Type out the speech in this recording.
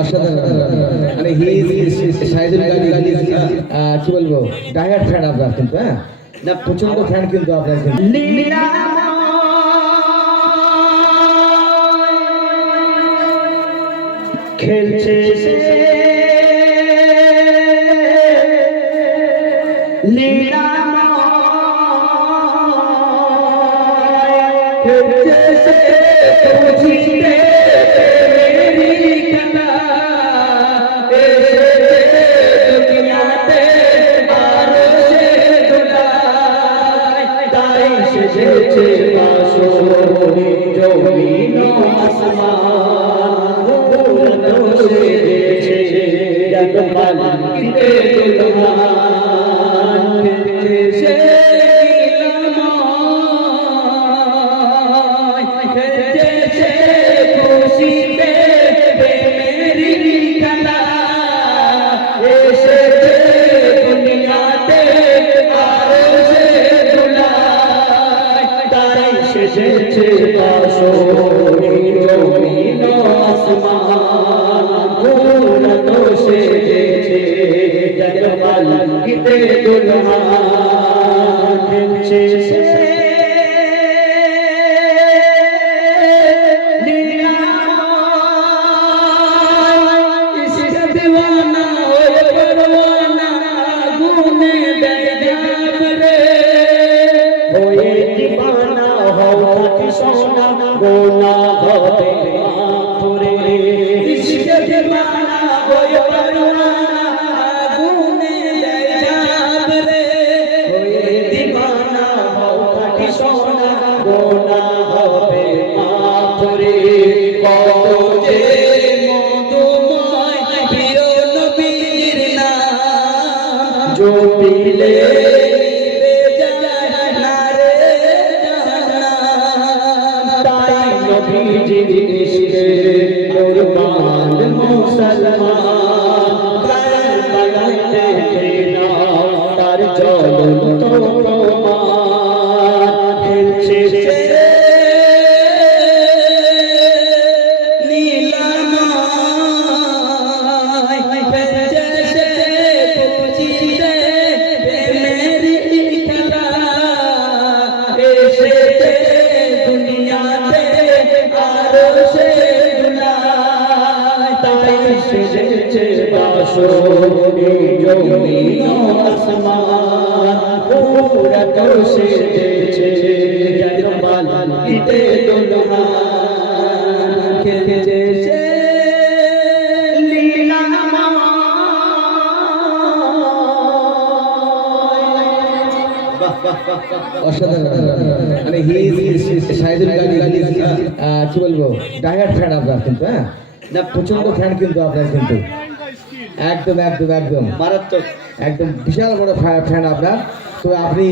অসাধারণ মানে he is Shahidul Gazi কি বলবো ডায়ার ফ্যান আপনার কিন্তু হ্যাঁ না প্রচন্ড ফ্যান কিন্তু আপনার কিন্তু খেলছে অসাধারণ মানে হি ইজ শাহিদুল গাজী কি বলবো ডায়ার ফ্যান আপনার কিন্তু হ্যাঁ না প্রচন্ড ফ্যান কিন্তু আপনার কিন্তু একদম একদম একদম মারাত্মক একদম বিশাল বড় ফ্যান আপনার তো আপনি